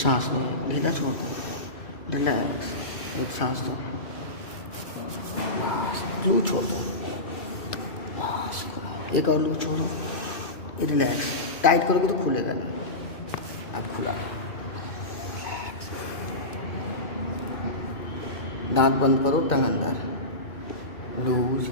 सांस लो, ढीला छोड़ दो, रिलैक्स, एक सांस दो, लू छोड़ दो, एक और लू छोड़ो, रिलैक्स। टाइट करोगे तो खुलेगा नहीं, अब खुला। दांत बंद करो, टंग अंदर, लूज,